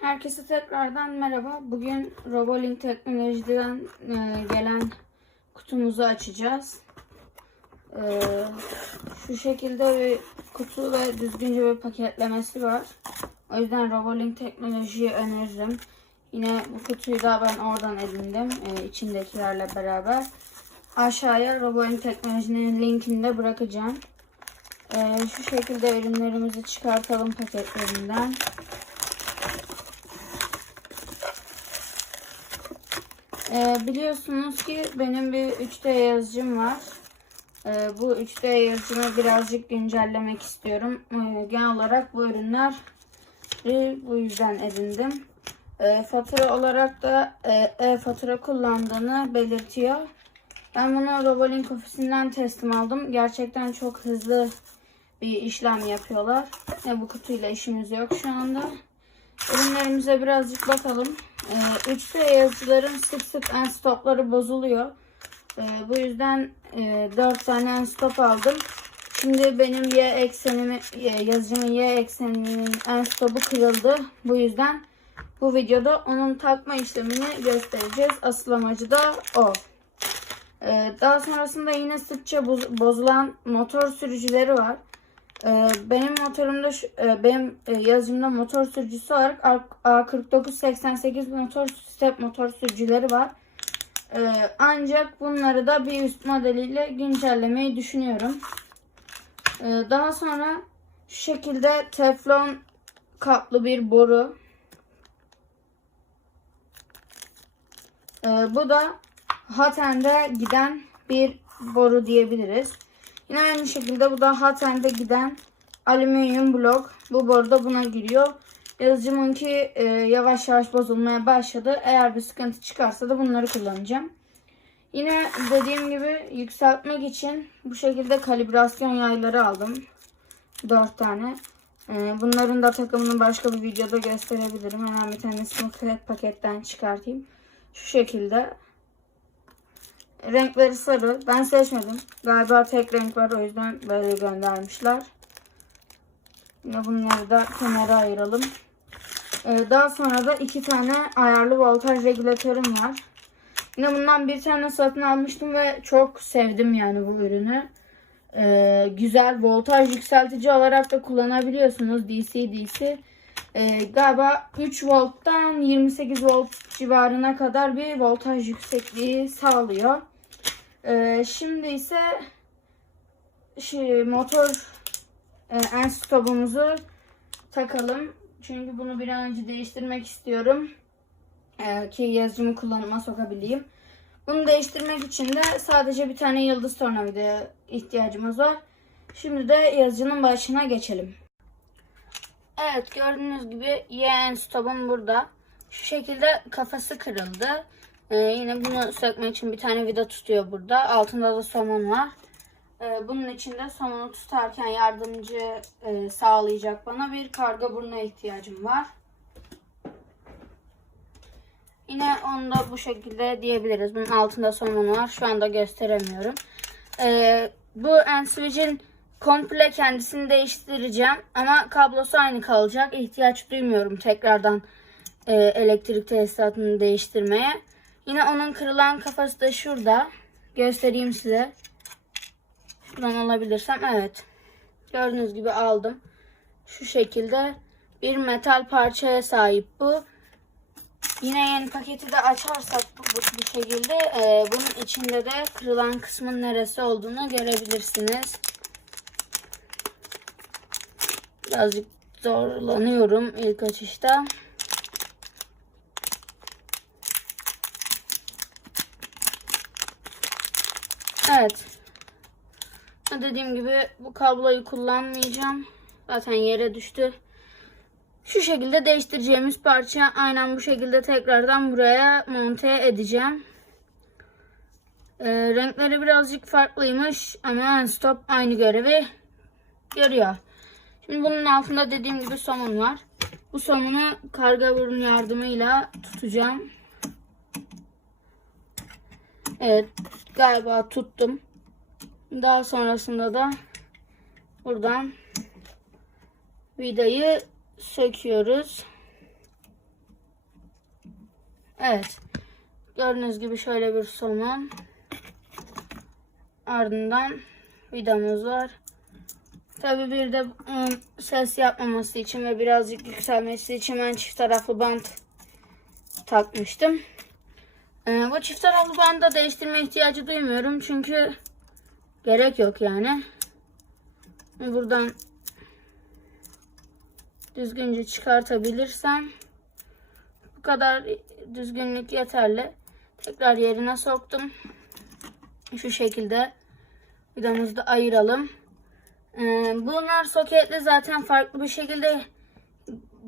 Herkese tekrardan merhaba. Bugün Robolink Teknoloji'den e, gelen kutumuzu açacağız. E, şu şekilde bir kutu ve düzgünce bir paketlemesi var. O yüzden Robolink Teknoloji'yi öneririm. Yine bu kutuyu da ben oradan edindim. E, içindekilerle beraber. Aşağıya Robolink Teknoloji'nin linkini de bırakacağım. E, şu şekilde ürünlerimizi çıkartalım paketlerinden. Ee, biliyorsunuz ki benim bir 3D yazıcım var. Ee, bu 3D yazıcımı birazcık güncellemek istiyorum. Ee, genel olarak bu ürünler bu yüzden edindim. Ee, fatura olarak da e, e-fatura kullandığını belirtiyor. Ben bunu Robolink ofisinden teslim aldım. Gerçekten çok hızlı bir işlem yapıyorlar. E, bu kutuyla işimiz yok şu anda. Ürünlerimize birazcık bakalım. Ee, 3D yazıcıların sık sık en stopları bozuluyor. Ee, bu yüzden e, 4 tane en stop aldım. Şimdi benim y eksenimi, y- yazıcımın y ekseninin en stopu kırıldı. Bu yüzden bu videoda onun takma işlemini göstereceğiz. Asıl amacı da o. Ee, daha sonrasında yine sıkça boz- bozulan motor sürücüleri var. Ee, benim motorumda e, benim e, yazımda motor sürücüsü olarak A- A4988 motor step motor sürücüleri var. Ee, ancak bunları da bir üst modeliyle güncellemeyi düşünüyorum. Ee, daha sonra şu şekilde teflon kaplı bir boru. Bu da Haten'de giden bir boru diyebiliriz. Yine aynı şekilde bu da Haten'de giden alüminyum blok. Bu boru da buna giriyor. Yazıcımınki e, yavaş yavaş bozulmaya başladı. Eğer bir sıkıntı çıkarsa da bunları kullanacağım. Yine dediğim gibi yükseltmek için bu şekilde kalibrasyon yayları aldım. 4 tane. E, bunların da takımını başka bir videoda gösterebilirim. Hemen bir tanesini paket paketten çıkartayım. Şu şekilde. Renkleri sarı. Ben seçmedim. Galiba tek renk var o yüzden böyle göndermişler. Yine bunları da kenara ayıralım. Ee, daha sonra da iki tane ayarlı voltaj regülatörüm var. Yine bundan bir tane satın almıştım ve çok sevdim yani bu ürünü. Ee, güzel voltaj yükseltici olarak da kullanabiliyorsunuz DC DC. Ee, galiba 3 volttan 28 volt civarına kadar bir voltaj yüksekliği sağlıyor. Ee, şimdi ise şu motor e, en stopumuzu takalım. Çünkü bunu bir an önce değiştirmek istiyorum. Ee, ki yazıcımı kullanıma sokabileyim. Bunu değiştirmek için de sadece bir tane yıldız tornavidaya ihtiyacımız var. Şimdi de yazıcının başına geçelim. Evet gördüğünüz gibi yeğen stopum burada. Şu şekilde kafası kırıldı. Ee, yine bunu sökmek için bir tane vida tutuyor burada. Altında da somun var. Ee, bunun için de somunu tutarken yardımcı e, sağlayacak bana bir karga burnuna ihtiyacım var. Yine onu da bu şekilde diyebiliriz. Bunun altında somun var. Şu anda gösteremiyorum. Ee, bu Enswitch'in komple kendisini değiştireceğim. Ama kablosu aynı kalacak. İhtiyaç duymuyorum tekrardan e, elektrik tesisatını değiştirmeye. Yine onun kırılan kafası da şurada. Göstereyim size. Şuradan alabilirsem. Evet. Gördüğünüz gibi aldım. Şu şekilde bir metal parçaya sahip bu. Yine yeni paketi de açarsak bu, bu, bu şekilde e, bunun içinde de kırılan kısmın neresi olduğunu görebilirsiniz. Birazcık zorlanıyorum ilk açışta. Evet. Dediğim gibi bu kabloyu kullanmayacağım. Zaten yere düştü. Şu şekilde değiştireceğimiz parça aynen bu şekilde tekrardan buraya monte edeceğim. Ee, renkleri birazcık farklıymış ama stop aynı görevi görüyor. Şimdi bunun altında dediğim gibi somun var. Bu somunu karga burun yardımıyla tutacağım. Evet galiba tuttum. Daha sonrasında da buradan vidayı söküyoruz. Evet. Gördüğünüz gibi şöyle bir somun. Ardından vidamız var. Tabi bir de ım, ses yapmaması için ve birazcık yükselmesi için ben çift taraflı bant takmıştım. Ee, bu çift taraflı bandı da değiştirme ihtiyacı duymuyorum çünkü gerek yok yani. Buradan düzgünce çıkartabilirsem bu kadar düzgünlük yeterli. Tekrar yerine soktum. Şu şekilde vidamızı da ayıralım. Ee, bunlar soketli zaten farklı bir şekilde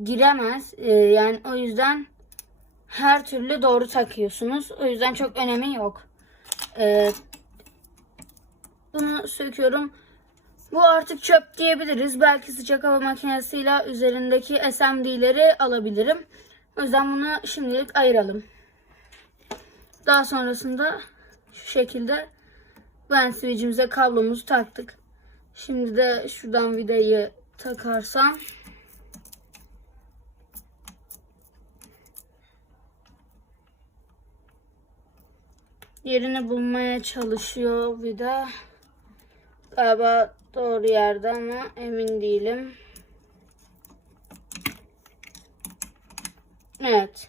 giremez. Ee, yani o yüzden her türlü doğru takıyorsunuz. O yüzden çok önemi yok. Ee, bunu söküyorum. Bu artık çöp diyebiliriz. Belki sıcak hava makinesiyle üzerindeki SMD'leri alabilirim. O yüzden bunu şimdilik ayıralım. Daha sonrasında şu şekilde ben switch'imize kablomuzu taktık. Şimdi de şuradan vidayı takarsam yerini bulmaya çalışıyor vida. Galiba doğru yerde ama emin değilim. Evet.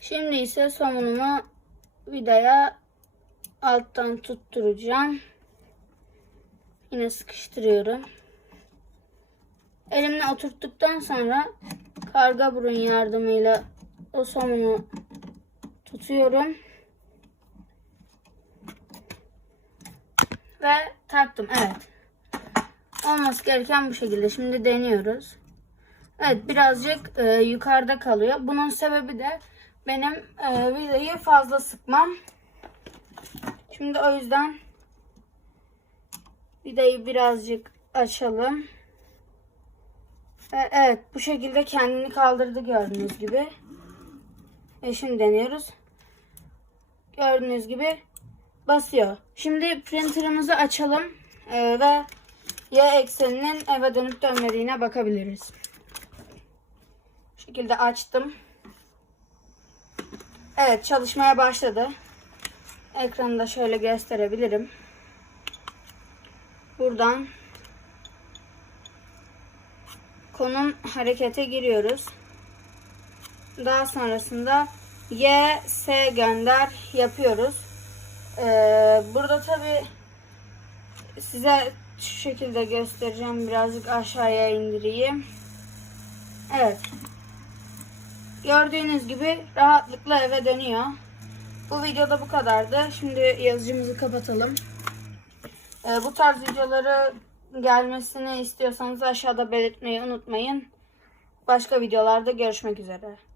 Şimdi ise somunumu vidaya alttan tutturacağım. Yine sıkıştırıyorum. Elimle oturttuktan sonra karga burun yardımıyla o somunu tutuyorum. Ve taktım. Evet. Olması gereken bu şekilde. Şimdi deniyoruz. Evet birazcık e, yukarıda kalıyor. Bunun sebebi de benim e, vidayı fazla sıkmam. Şimdi o yüzden vidayı birazcık açalım. Ve evet bu şekilde kendini kaldırdı gördüğünüz gibi. Ve şimdi deniyoruz. Gördüğünüz gibi basıyor. Şimdi printerımızı açalım e, ve y ekseninin eve dönüp dönmediğine bakabiliriz. Bu şekilde açtım. Evet çalışmaya başladı. Ekranı da şöyle gösterebilirim. Buradan konum harekete giriyoruz. Daha sonrasında Y, S gönder yapıyoruz. Ee, burada tabi size şu şekilde göstereceğim. Birazcık aşağıya indireyim. Evet. Gördüğünüz gibi rahatlıkla eve dönüyor. Bu videoda bu kadardı. Şimdi yazıcımızı kapatalım. Ee, bu tarz videoları gelmesini istiyorsanız aşağıda belirtmeyi unutmayın. Başka videolarda görüşmek üzere.